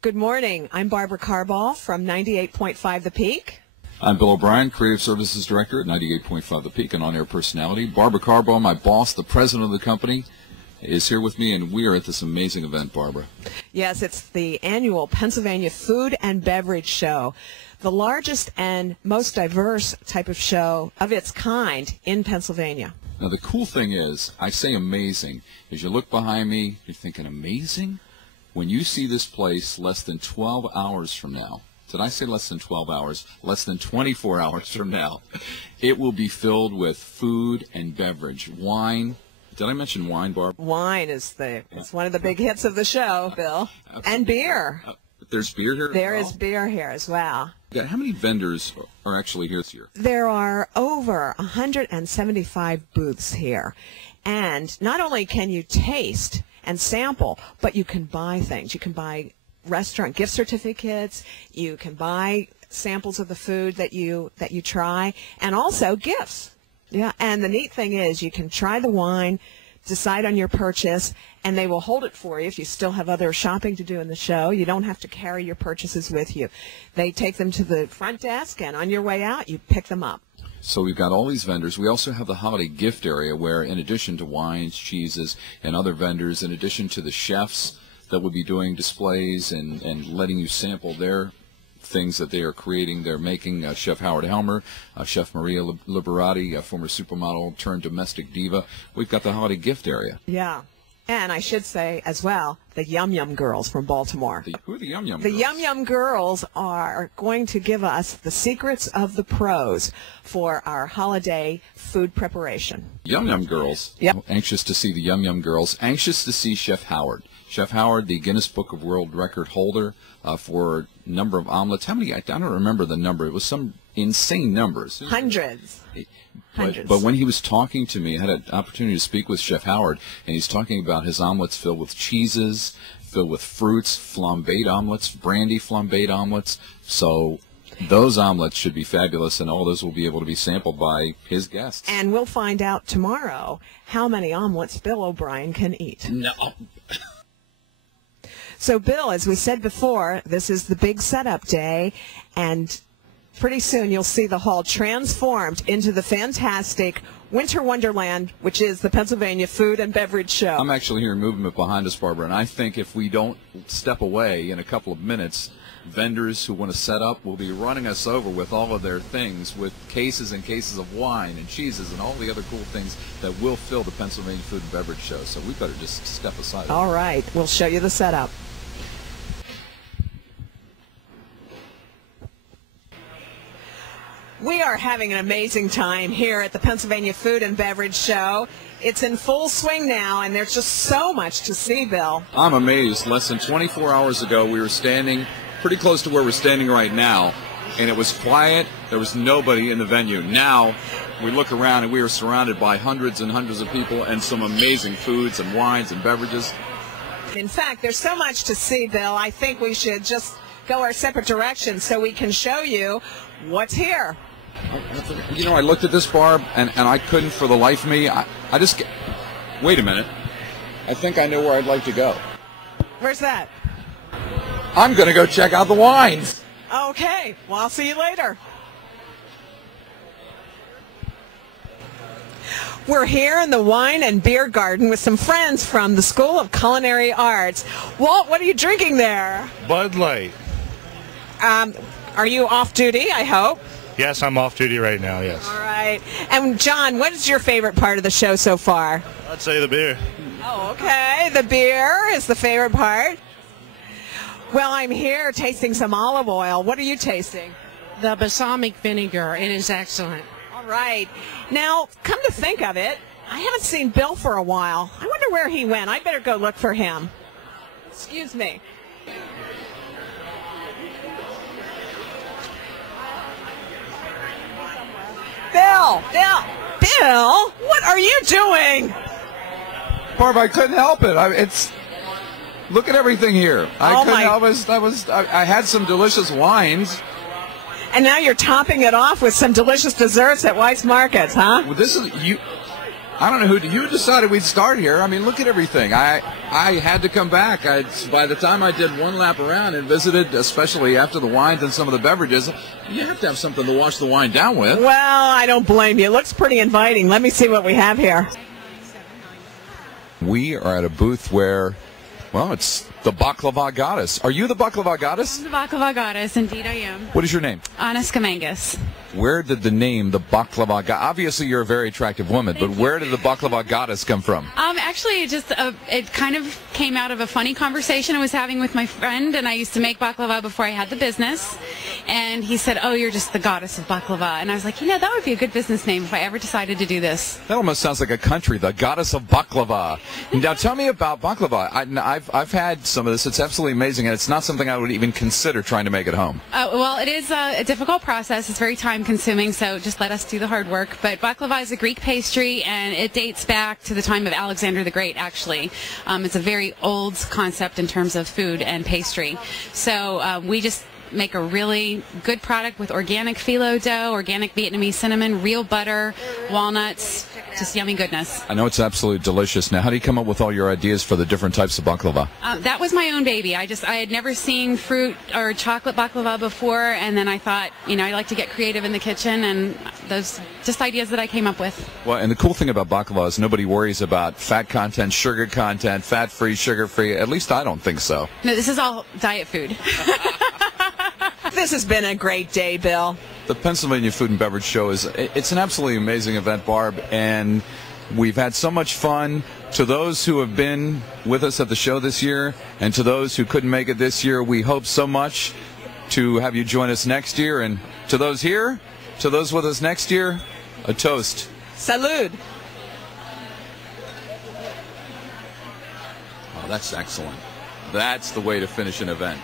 Good morning. I'm Barbara Carball from 98.5 The Peak. I'm Bill O'Brien, Creative Services Director at 98.5 The Peak and on-air personality. Barbara Carball, my boss, the president of the company, is here with me, and we are at this amazing event, Barbara. Yes, it's the annual Pennsylvania Food and Beverage Show, the largest and most diverse type of show of its kind in Pennsylvania. Now, the cool thing is, I say amazing. As you look behind me, you're thinking, amazing? When you see this place less than 12 hours from now, did I say less than 12 hours? Less than 24 hours from now, it will be filled with food and beverage, wine. Did I mention wine, Barb? Wine is it's one of the big hits of the show, Bill. And beer. There's beer here? There is beer here as well. How many vendors are actually here this year? There are over 175 booths here. And not only can you taste and sample, but you can buy things. You can buy restaurant gift certificates. You can buy samples of the food that you try, and also gifts. Yeah, and the neat thing is you can try the wine, decide on your purchase, and they will hold it for you if you still have other shopping to do in the show. You don't have to carry your purchases with you. They take them to the front desk, and on your way out, you pick them up. So we've got all these vendors. We also have the holiday gift area where, in addition to wines, cheeses, and other vendors, in addition to the chefs that will be doing displays and letting you sample their things that they are creating, they're making, Chef Howard Helmer, Chef Maria Liberati, a former supermodel turned domestic diva. We've got the holiday gift area. Yeah. And I should say, as well, the Yum Yum Girls from Baltimore. Who are the Yum Yum Girls? The Yum Yum Girls are going to give us the secrets of the pros for our holiday food preparation. Yum Yum Girls? Yep. Anxious to see the Yum Yum Girls. Anxious to see Chef Howard. Chef Howard, the Guinness Book of World Record holder for number of omelets. How many? I don't remember the number. It was some insane numbers. Hundreds. But when he was talking to me, I had an opportunity to speak with Chef Howard, and he's talking about his omelets filled with cheeses, filled with fruits, flambéed omelets, brandy flambéed omelets. So those omelets should be fabulous, and all those will be able to be sampled by his guests. And we'll find out tomorrow how many omelets Bill O'Brien can eat. No. So, Bill, as we said before, this is the big setup day, and pretty soon you'll see the hall transformed into the fantastic Winter Wonderland, which is the Pennsylvania Food and Beverage Show. I'm actually hearing movement behind us, Barbara, and I think if we don't step away in a couple of minutes, vendors who want to set up will be running us over with all of their things, with cases and cases of wine and cheeses and all the other cool things that will fill the Pennsylvania Food and Beverage Show. So we better just step aside. All right. We'll show you the setup. We are having an amazing time here at the Pennsylvania Food and Beverage Show. It's in full swing now, and there's just so much to see, Bill. I'm amazed. Less than 24 hours ago, we were standing pretty close to where we're standing right now, and it was quiet. There was nobody in the venue. Now, we look around, and we are surrounded by hundreds and hundreds of people and some amazing foods and wines and beverages. In fact, there's so much to see, Bill. I think we should just go our separate directions so we can show you what's here. You know, I looked at this, Barb, and I couldn't for the life of me. I just... Wait a minute. I think I know where I'd like to go. Where's that? I'm going to go check out the wines. Okay. Well, I'll see you later. We're here in the wine and beer garden with some friends from the School of Culinary Arts. Walt, what are you drinking there? Bud Light. Are you off duty, I hope? Yes, I'm off duty right now, yes. All right. And, John, what is your favorite part of the show so far? I'd say the beer. Oh, okay. The beer is the favorite part. Well, I'm here tasting some olive oil. What are you tasting? The balsamic vinegar. It is excellent. All right. Now, come to think of it, I haven't seen Bill for a while. I wonder where he went. I better go look for him. Excuse me. Bill, what are you doing? Barb, I couldn't help it. Look at everything here. I had some delicious wines. And now you're topping it off with some delicious desserts at Weiss Markets, huh? Well, this is you. I don't know who decided we'd start here. I mean, look at everything. I had to come back. By the time I did one lap around and visited, especially after the wines and some of the beverages, you have to have something to wash the wine down with. Well, I don't blame you. It looks pretty inviting. Let me see what we have here. We are at a booth where, well, it's the Baklava Goddess. Are you the Baklava Goddess? I'm the Baklava Goddess. Indeed, I am. What is your name? Anna Skamangas. Where did the name, the Baklava Goddess, obviously you're a very attractive woman, but where did the Baklava Goddess come from? Actually, it kind of came out of a funny conversation I was having with my friend, and I used to make baklava before I had the business. And he said, "Oh, you're just the goddess of baklava." And I was like, that would be a good business name if I ever decided to do this. That almost sounds like a country, the goddess of baklava. Now, tell me about baklava. I've had some of this. It's absolutely amazing, and it's not something I would even consider trying to make at home. Well, it is a difficult process. It's very time-consuming, so just let us do the hard work. But baklava is a Greek pastry, and it dates back to the time of Alexander the Great, actually. It's a very old concept in terms of food and pastry. So we just make a really good product with organic phyllo dough, organic Vietnamese cinnamon, real butter, walnuts, just yummy goodness. I know it's absolutely delicious. Now, how do you come up with all your ideas for the different types of baklava? That was my own baby. I had never seen fruit or chocolate baklava before, and then I thought, I like to get creative in the kitchen, and those just ideas that I came up with. Well, and the cool thing about baklava is nobody worries about fat content, sugar content, fat-free, sugar-free. At least I don't think so. No, this is all diet food. This has been a great day, Bill. The Pennsylvania Food and Beverage Show it's an absolutely amazing event, Barb, and we've had so much fun. To those who have been with us at the show this year, and to those who couldn't make it this year, we hope so much to have you join us next year. And to those here, to those with us next year, a toast. Salud. Oh, that's excellent. That's the way to finish an event.